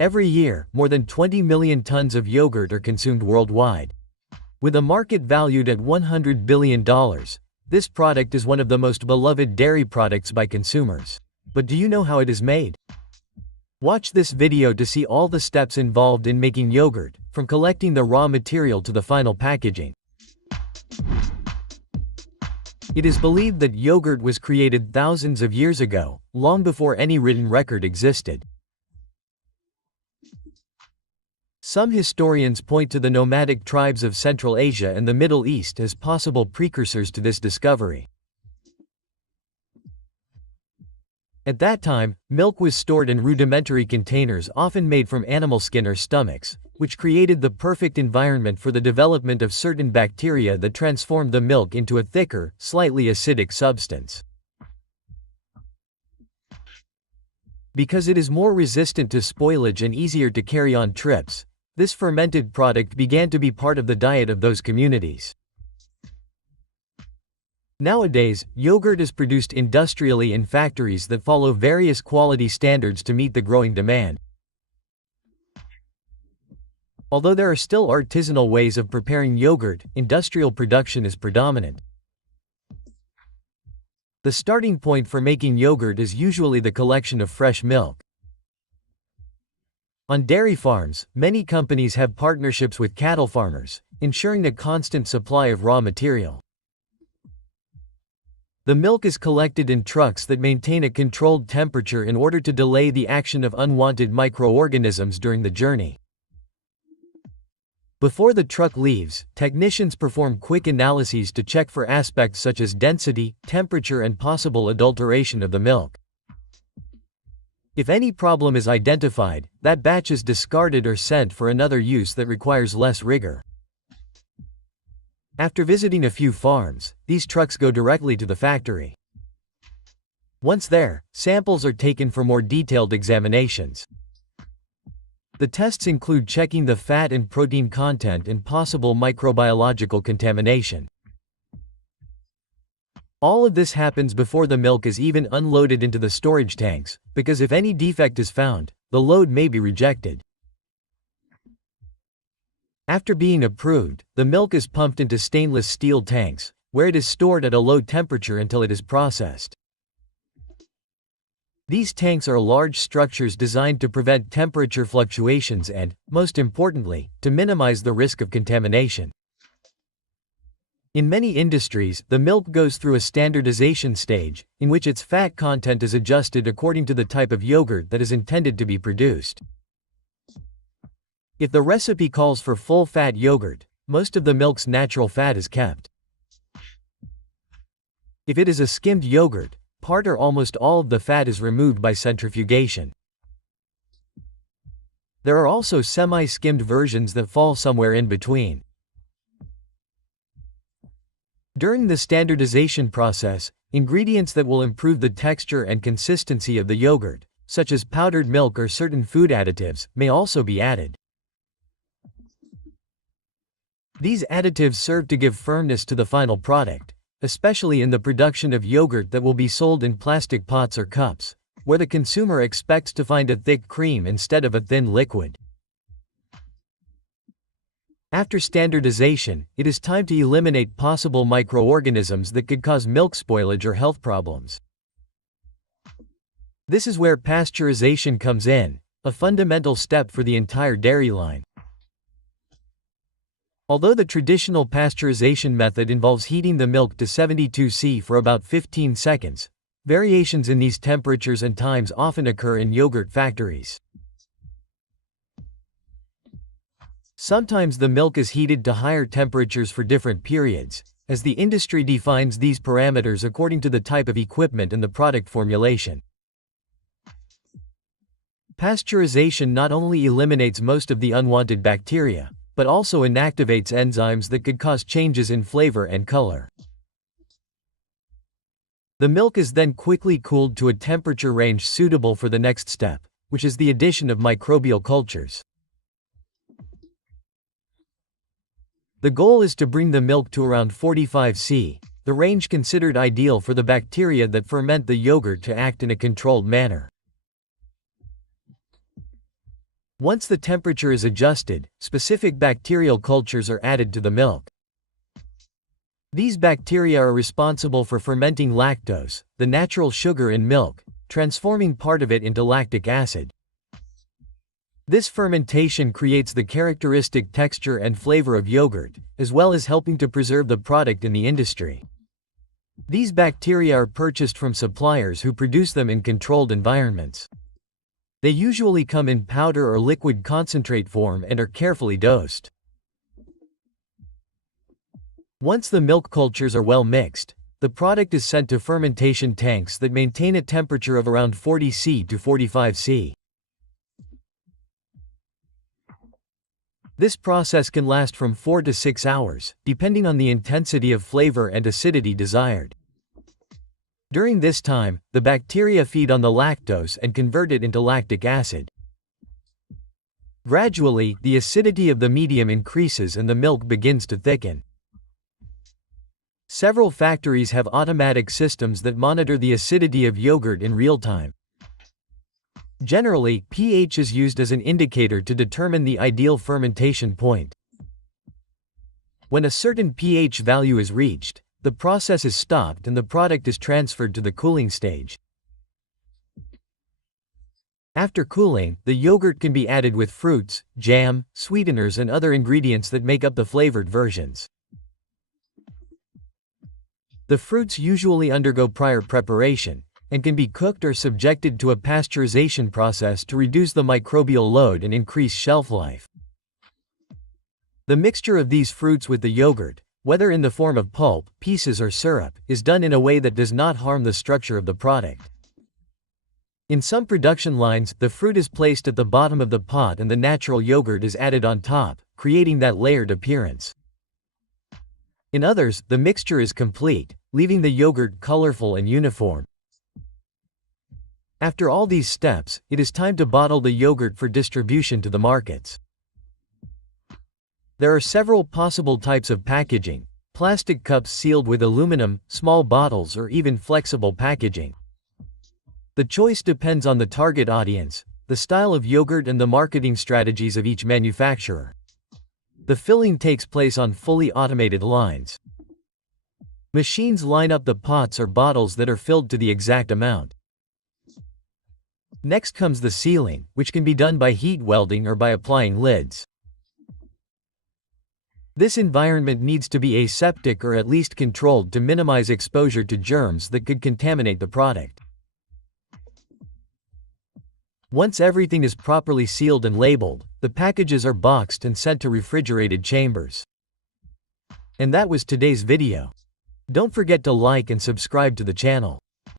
Every year, more than 20 million tons of yogurt are consumed worldwide. With a market valued at $100 billion, this product is one of the most beloved dairy products by consumers. But do you know how it is made? Watch this video to see all the steps involved in making yogurt, from collecting the raw material to the final packaging. It is believed that yogurt was created thousands of years ago, long before any written record existed. Some historians point to the nomadic tribes of Central Asia and the Middle East as possible precursors to this discovery. At that time, milk was stored in rudimentary containers often made from animal skin or stomachs, which created the perfect environment for the development of certain bacteria that transformed the milk into a thicker, slightly acidic substance. Because it is more resistant to spoilage and easier to carry on trips, this fermented product began to be part of the diet of those communities. Nowadays, yogurt is produced industrially in factories that follow various quality standards to meet the growing demand. Although there are still artisanal ways of preparing yogurt, industrial production is predominant. The starting point for making yogurt is usually the collection of fresh milk. On dairy farms, many companies have partnerships with cattle farmers, ensuring a constant supply of raw material. The milk is collected in trucks that maintain a controlled temperature in order to delay the action of unwanted microorganisms during the journey. Before the truck leaves, technicians perform quick analyses to check for aspects such as density, temperature, and possible adulteration of the milk. If any problem is identified, that batch is discarded or sent for another use that requires less rigor. After visiting a few farms, these trucks go directly to the factory. Once there, samples are taken for more detailed examinations. The tests include checking the fat and protein content and possible microbiological contamination. All of this happens before the milk is even unloaded into the storage tanks, because if any defect is found, the load may be rejected. After being approved, the milk is pumped into stainless steel tanks, where it is stored at a low temperature until it is processed. These tanks are large structures designed to prevent temperature fluctuations and, most importantly, to minimize the risk of contamination. In many industries, the milk goes through a standardization stage, in which its fat content is adjusted according to the type of yogurt that is intended to be produced. If the recipe calls for full-fat yogurt, most of the milk's natural fat is kept. If it is a skimmed yogurt, part or almost all of the fat is removed by centrifugation. There are also semi-skimmed versions that fall somewhere in between. During the standardization process, ingredients that will improve the texture and consistency of the yogurt, such as powdered milk or certain food additives, may also be added. These additives serve to give firmness to the final product, especially in the production of yogurt that will be sold in plastic pots or cups, where the consumer expects to find a thick cream instead of a thin liquid. After standardization, it is time to eliminate possible microorganisms that could cause milk spoilage or health problems. This is where pasteurization comes in, a fundamental step for the entire dairy line. Although the traditional pasteurization method involves heating the milk to 72 C for about 15 seconds, variations in these temperatures and times often occur in yogurt factories. Sometimes the milk is heated to higher temperatures for different periods, as the industry defines these parameters according to the type of equipment and the product formulation. Pasteurization not only eliminates most of the unwanted bacteria, but also inactivates enzymes that could cause changes in flavor and color. The milk is then quickly cooled to a temperature range suitable for the next step, which is the addition of microbial cultures. The goal is to bring the milk to around 45 C, the range considered ideal for the bacteria that ferment the yogurt to act in a controlled manner. Once the temperature is adjusted, specific bacterial cultures are added to the milk. These bacteria are responsible for fermenting lactose, the natural sugar in milk, transforming part of it into lactic acid. This fermentation creates the characteristic texture and flavor of yogurt, as well as helping to preserve the product in the industry. These bacteria are purchased from suppliers who produce them in controlled environments. They usually come in powder or liquid concentrate form and are carefully dosed. Once the milk cultures are well mixed, the product is sent to fermentation tanks that maintain a temperature of around 40 C to 45 C. This process can last from 4 to 6 hours, depending on the intensity of flavor and acidity desired. During this time, the bacteria feed on the lactose and convert it into lactic acid. Gradually, the acidity of the medium increases and the milk begins to thicken. Several factories have automatic systems that monitor the acidity of yogurt in real time. Generally, pH is used as an indicator to determine the ideal fermentation point. When a certain pH value is reached, the process is stopped and the product is transferred to the cooling stage. After cooling, the yogurt can be added with fruits, jam, sweeteners and other ingredients that make up the flavored versions. The fruits usually undergo prior preparation, and can be cooked or subjected to a pasteurization process to reduce the microbial load and increase shelf life. The mixture of these fruits with the yogurt, whether in the form of pulp, pieces or syrup, is done in a way that does not harm the structure of the product. In some production lines, the fruit is placed at the bottom of the pot and the natural yogurt is added on top, creating that layered appearance. In others, the mixture is complete, leaving the yogurt colorful and uniform. After all these steps, it is time to bottle the yogurt for distribution to the markets. There are several possible types of packaging: plastic cups sealed with aluminum, small bottles or even flexible packaging. The choice depends on the target audience, the style of yogurt and the marketing strategies of each manufacturer. The filling takes place on fully automated lines. Machines line up the pots or bottles that are filled to the exact amount. Next comes the sealing, which can be done by heat welding or by applying lids. This environment needs to be aseptic or at least controlled to minimize exposure to germs that could contaminate the product. Once everything is properly sealed and labeled, the packages are boxed and sent to refrigerated chambers. And that was today's video. Don't forget to like and subscribe to the channel.